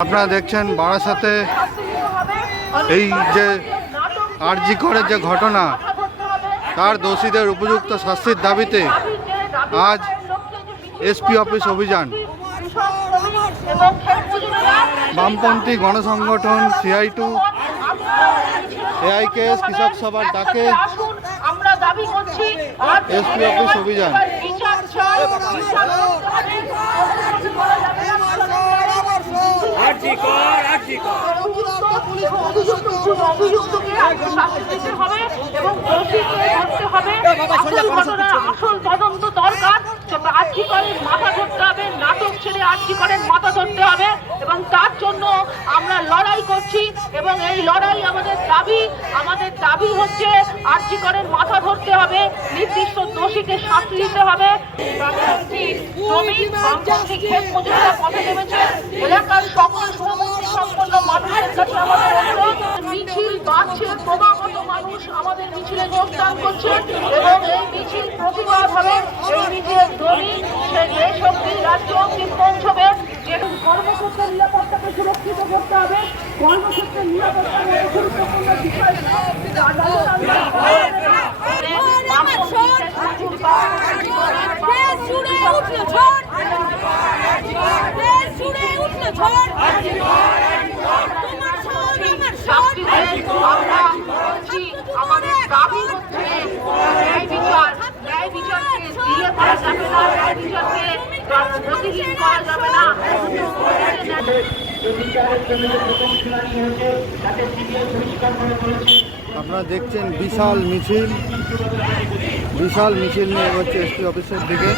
আপনারা দেখছেন বারাসাতে এই যে আরজি করে যে ঘটনা, তার দোষীদের উপযুক্ত শাস্তির দাবিতে আজ এসপি অফিস অভিযান বামপন্থী গণসংগঠন সিআই টু, এআইকেএস কৃষক সভার ডাকে SP অফিস অভিযান। বিচার চাই আরজি কর আরজি কর অভিযুক্তকে শাস্তি দিতে হবে এবং হবে আসল ঘটনা আসল তদন্ত দরকার। আর্জি করেন? মাথা ধরতে হবে। নাটক ছেড়ে আর্জি করেন? মাথা ধরতে হবে। এবং তার জন্য আমরা লড়াই করছি। এবং এই লড়াই আমাদের দাবি। আমাদের দাবি হচ্ছে আর্জি করেন? মাথা ধরতে হবে। নির্দিষ্ট দোষীকে শাস্তি দিতে হবে। এলাকার সকল সহমতি সম্পন্ন মানুষের কাছে আমাদের মিছিল বাড়ছে ক্রমাগত মানুষ আমাদের মিছিলে যোগদান করছে এবং এই মিছিল প্রতিবাদ হবে এই মিছিলের ধ্বনি দেশ অব্দি রাজ্য অব্দি পৌঁছবে। কর্মক্ষেত্রের নিরাপত্তাকে সুরক্ষিত করতে হবে কর্মক্ষেত্রের নিরাপত্তা গুরুত্বপূর্ণ বিষয় দেশ জুড়ে উঠল ঝড় দেশ জুড়ে উঠল ঝড় তোমার শহর আমার শহর আমরা বলছি আপনারা দেখছেন বিশাল মিছিল। বিশাল মিছিল নিয়ে এগোচ্ছে এসপি অফিসের দিকে।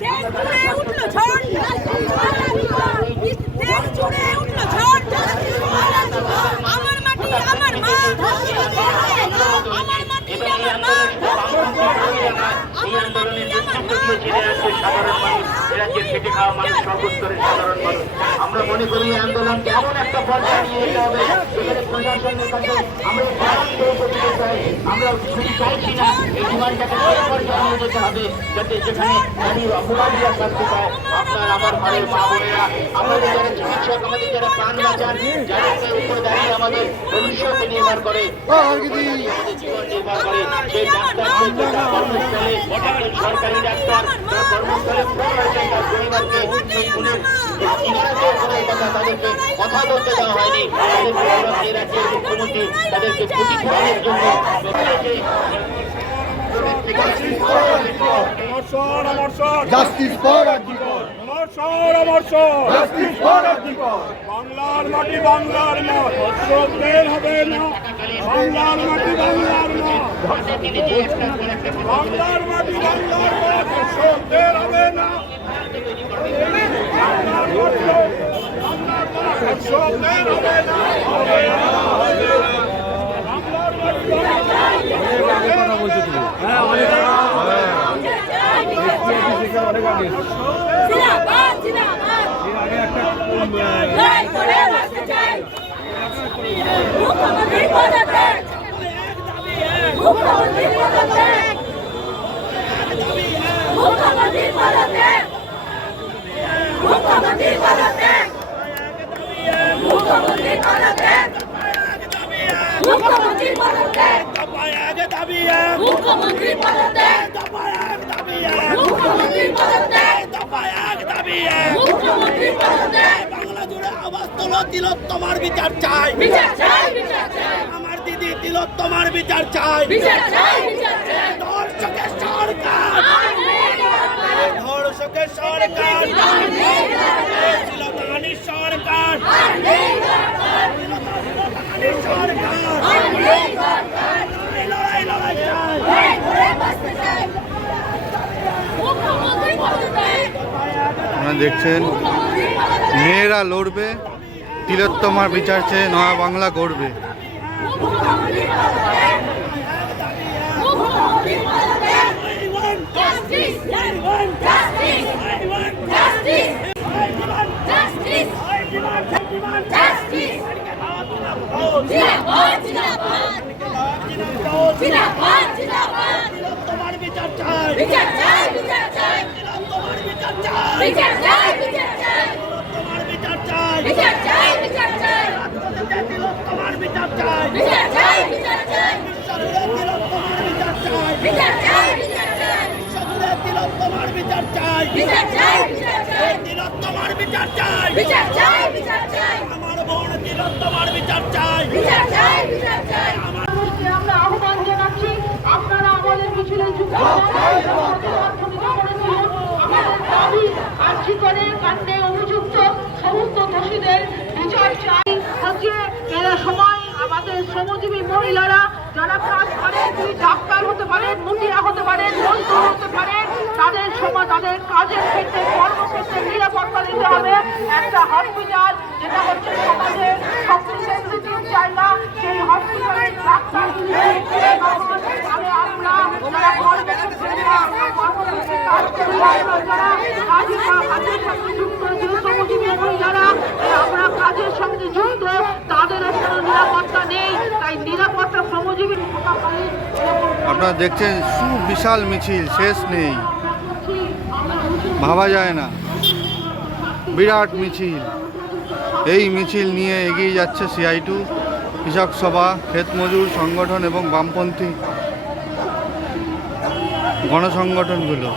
দেশ জুড়ে উঠল ঝড় দেশ জুড়ে আপনি আমরা মনে করি এই আন্দোলনকে এমন একটা পর্যায়ে নিয়ে ঘরের মা আমাদের যারা চিকিৎসক, আমাদের যারা আমাদের ভবিষ্যৎ নির্ভর করে, আমাদের জীবন করে, সেই একজন সরকারি ডাক্তার তার কর্মস্থলে পরিবারকে তাদেরকে কথা বলতে দেওয়া হয়নি তাদেরকে ওরা রাজ্যের মুখ্যমন্ত্রী তাদেরকে ক্ষতিপূরণের জন্য বলেছে অমরসর অমরসর জাস্টিস ফর আরজিকর অমরসর অমরসর জাস্টিস ফর আরজিকর বাংলার মাটি বাংলার শ্রদ্ধের হবে না। বাংলার মাটি বাংলার মত বাংলার মাটি বাংলার মত মুখ্যমন্ত্রী পদত্যাগ মুখ্যমন্ত্রী পদত্যাগ মুখ্যমন্ত্রী পদত্যাগ। মুখ্যমন্ত্রী পদত্যাগ। বাংলা জুড়ে আওয়াজ তোলো তিলোত্তমার বিচার চাই আমার দিদি তিলোত্তমার বিচার চাই বিচার চাই। বিচার চাই ধর্ষকের সরকার। ধর্ষকের সরকার। সরকার। দেখছেন মেয়েরা লড়বে তিলোত্তমার বিচার চেয়ে নয়া Bangla গড়বে। Justice! Justice! Justice! Justice! Justice! জিন্দাবাদ জিন্দাবাদ জিন্দাবাদ জিন্দাবাদ তোমার বিচার চাই বিচার চাই বিচার চাই তোমার বিচার চাই বিচার চাই বিচার চাই তোমার বিচার চাই বিচার চাই বিচার চাই তোমার বিচার চাই বিচার চাই বিচার চাই তোমার বিচার চাই বিচার চাই বিচার চাই তোমার বিচার চাই। বিচার চাই বিচার চাই। বিচার চাই। বিচার চাই বিচার চাই। আমার বোন বিচার চাই। বিচার চাই বিচার চাই। মানুষকে আমরা আহ্বান জানাচ্ছি আপনারা আমাদের মিছিলে যুক্ত হন এবং আমাদের করে তুলুন। দাবি আর্জি করে কাণ্ডে অভিযুক্ত সমস্ত দোষীদের বিচার চাই। হচ্ছে এরা সময় আমাদের শ্রমজীবী মহিলারা যারা কাজ করেন তিনি ডাক্তার হতে পারেন মুটিয়া হতে পারেন মজদুর হতে পারেন তাদের কাজের ক্ষেত্রে, কর্মক্ষেত্রে নিরাপত্তা দিতে হবে। একটা হসপিটাল যেটা হচ্ছে সমাজের সবচেয়ে সেন্সিটিভ জায়গা, সেই হসপিটালের যারা কাজের তাদের নিরাপত্তা নেই, তাই নিরাপত্তা আপনারা দেখছেন, সুবিশাল মিছিল, শেষ নেই। ভাবা যায় না। বিরাট মিছিল। এই মিছিল নিয়ে এগিয়ে যাচ্ছে সিআই টু কৃষক সভা, ক্ষেত মজুর সংগঠন এবং বামপন্থী গণসংগঠনগুলো,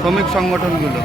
শ্রমিক সংগঠনগুলো।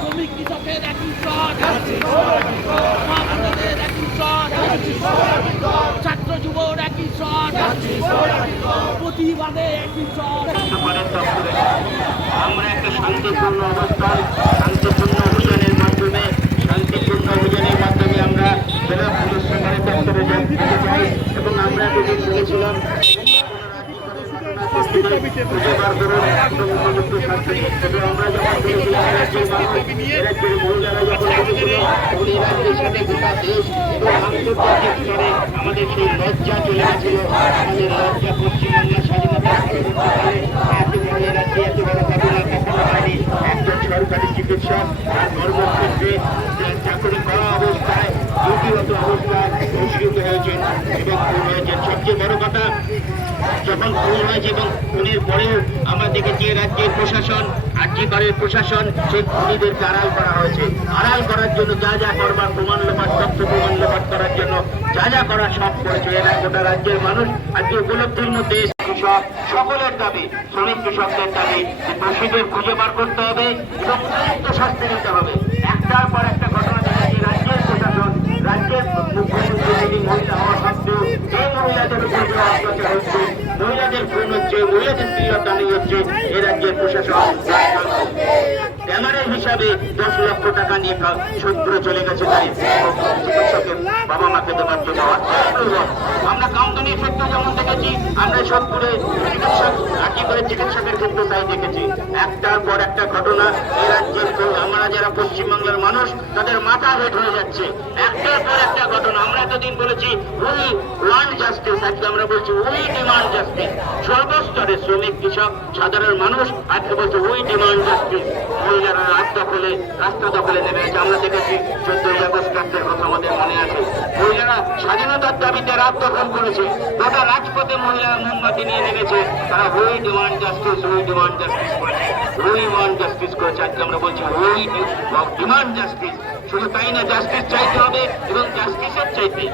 শ্রমিক কৃষকের একই শট একই ছাত্র যুবর একই প্রতিবাদে একই আমরা একটা শান্তিপূর্ণ অবস্থান, শান্তিপূর্ণ অভিযানের মাধ্যমে, শান্তিপূর্ণ অভিযানের মাধ্যমে আমরা জেলা পুলিশ দপ্তরে চাই এবং আমরা এতদিন বলেছিলাম আমাদের সেই লজ্জা চলে গেছিল আমাদের লজ্জা পশ্চিমবাংলার স্বাধীনতা একজন সরকারি চিকিৎসক তার কর্মক্ষেত্রে চাকরি করা কথা যখন খুন হয়েছে এবং খুনের পরেও আমরা দেখেছি রাজ্যের প্রশাসন আর্যিকরের প্রশাসন, সেই খুনিদেরকে আড়াল করা হয়েছে। আড়াল করার জন্য যা যা করবার, প্রমাণ লোপাট, তথ্য প্রমাণ লোপাট করার জন্য যা যা করা সব করেছে। এরা গোটা রাজ্যের মানুষ। আজকে উপলব্ধির মধ্যে কৃষক সকলের দাবি, শ্রমিক কৃষকদের দাবি দোষীদের খুঁজে বার করতে হবে এবং উপযুক্ত শাস্তি দিতে হবে একটার পর একটা ঘটনা দেখেছি রাজ্যের প্রশাসন রাজ্যের মুখ্যমন্ত্রী যিনি মহিলা হওয়া সত্ত্বেও এই মহিলাদের উপর যে অত্যাচার হচ্ছে মহিলাদের খুন হচ্ছে মহিলাদের শ্লীলতানি হচ্ছে এ রাজ্যের প্রশাসন এমআরএ হিসাবে দশ চলে গেছে তাই। বাবা আমরা কাউন্টানি ক্ষেত্রে যেমন দেখেছি, আমরা চিকিৎসকের ক্ষেত্রে তাই দেখেছি। একটার পর একটা ঘটনা, এই রাজ্যের আমরা যারা পশ্চিমবাংলার মানুষ, তাদের মাথা হেট হয়ে যাচ্ছে। একটার পর একটা ঘটনা, আমরা এতদিন বলেছি, উই ওয়ান্ট জাস্টিস আজকে আমরা বলছি, উই ডিমান্ড জাস্টিস শ্রমিক, কৃষক, সাধারণ মানুষ, আজকে বলছে, উই ডিমান্ড জাস্টিস মহিলারা দখলে, রাস্তা দখলে নেমে গেছে আমরা দেখেছি, চোদ্দই আগস্ট কথা আমাদের মনে আছে। মহিলারা স্বাধীনতার দাবিতে রাত দখল করেছে। গোটা রাজপথে মহিলার মোমবাতি নিয়ে নেমেছে। তারা we demand justice, we demand justice we want justice করেছে আজকে আমরা বলছি হুই ডিমান্ড জাস্টিস। শুধু তাই না, জাস্টিস চাইতে হবে এবং জাস্টিসের চাইতে।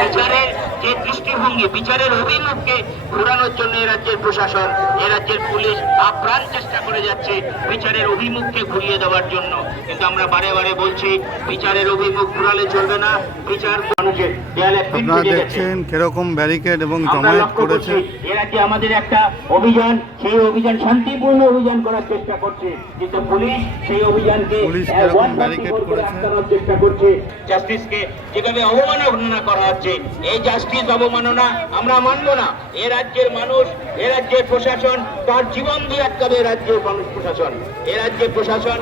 বিচারের যে দৃষ্টিভঙ্গি বিচারের অভিমুখকে ঘোরানোর জন্য রাজ্যের প্রশাসন রাজ্যের পুলিশ আপ্রাণ চেষ্টা করে যাচ্ছে বিচারের অভিমুখকে ঘুরিয়ে দেওয়ার জন্য। কিন্তু আমরা বারে বারে বলছি বিচারের অভিমুখ ঘুরালে চলবে না বিচার মানুষের দেয়ালে আপনারা দেখছেন কীরকম ব্যারিকেড এবং জমায়েত করেছে। করছি এ আমাদের একটা অভিযান সেই অভিযান শান্তিপূর্ণ অভিযান করার চেষ্টা করছে। কিন্তু পুলিশ সেই অভিযানকে পুলিশ কীরকম ব্যারিকেড করেছে? চেষ্টা করছে। জাস্টিসকে যেভাবে অবমাননা করা হচ্ছে এই জাস্টিস অবমাননা আমরা মানব না। এ রাজ্যের মানুষ, এ রাজ্যের প্রশাসন, তার জীবন দিয়ে আটকাবে রাজ্যের মানুষ প্রশাসন। এ রাজ্যের প্রশাসন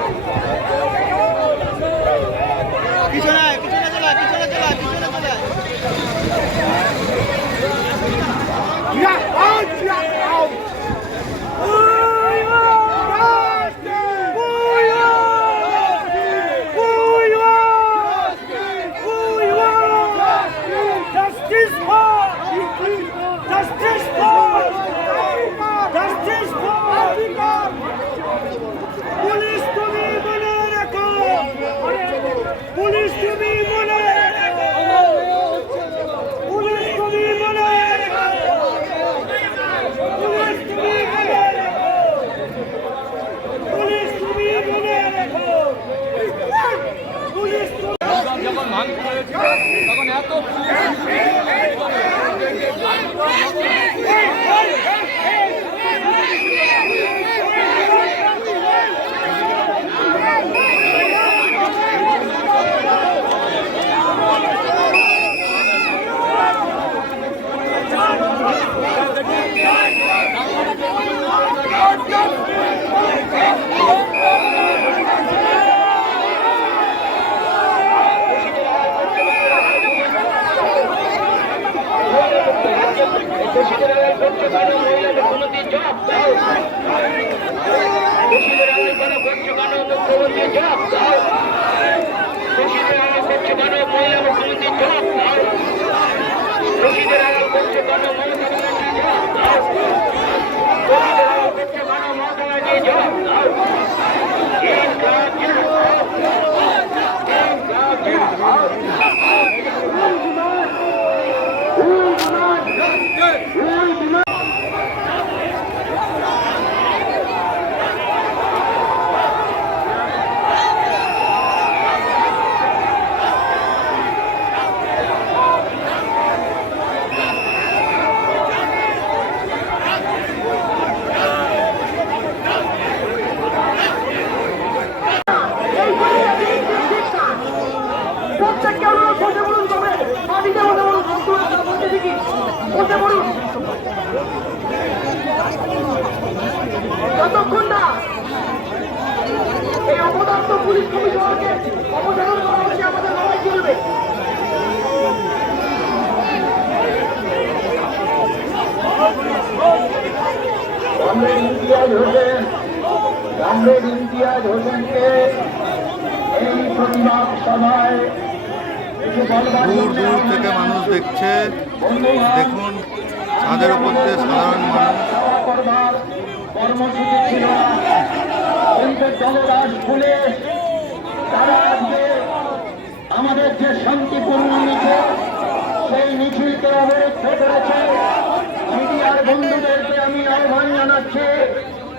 পুলিশ কমিশনারকে অপসারণ করা হচ্ছে আমাদের লড়াই চলবে দূর দূর থেকে মানুষ দেখছে। দেখুন ছাদের উপর দিয়ে সাধারণ মানুষ। কর্মসূচি ছিল। কিন্তু আমাদের যে শান্তিপূর্ণ মিছিল সেই মিছিলকে অবরুদ্ধ করেছে। মিডিয়ার বন্ধুদেরকে আমি আহ্বান জানাচ্ছি,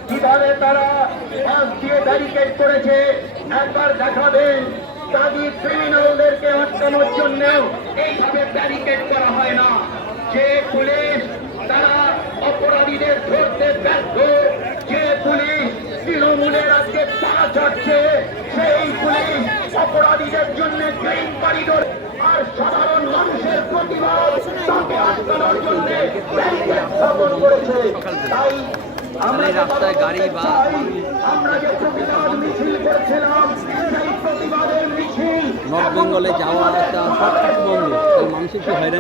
কীভাবে তারা বাস দিয়ে ব্যারিকেড করেছে, একবার দেখাবেন দাবি ক্রিমিনালদেরকে আটকানোর জন্যও এইভাবে ব্যারিকেড করা হয় না। যে পুলিশ তারা অপরাধীদের ধরতে ব্যর্থ, যে পুলিশ তৃণমূলের আজকে তাজ চাচ্ছে পুলিশ অপরাধীদের জন্য গ্রিন করিডোর আর সাধারণ মানুষের প্রতিবাদ তাকে আটকানোর জন্য স্থাপন করেছে। তাই আমরা রাস্তায় গাড়ি বা আমরা যে প্রতিবাদ মিছিল করেছিলাম সেই প্রতিবাদের মিছিল নর্থ বেঙ্গলে যাওয়া একটা সব কিছু বন্ধ। মানুষের কি হয়রানি।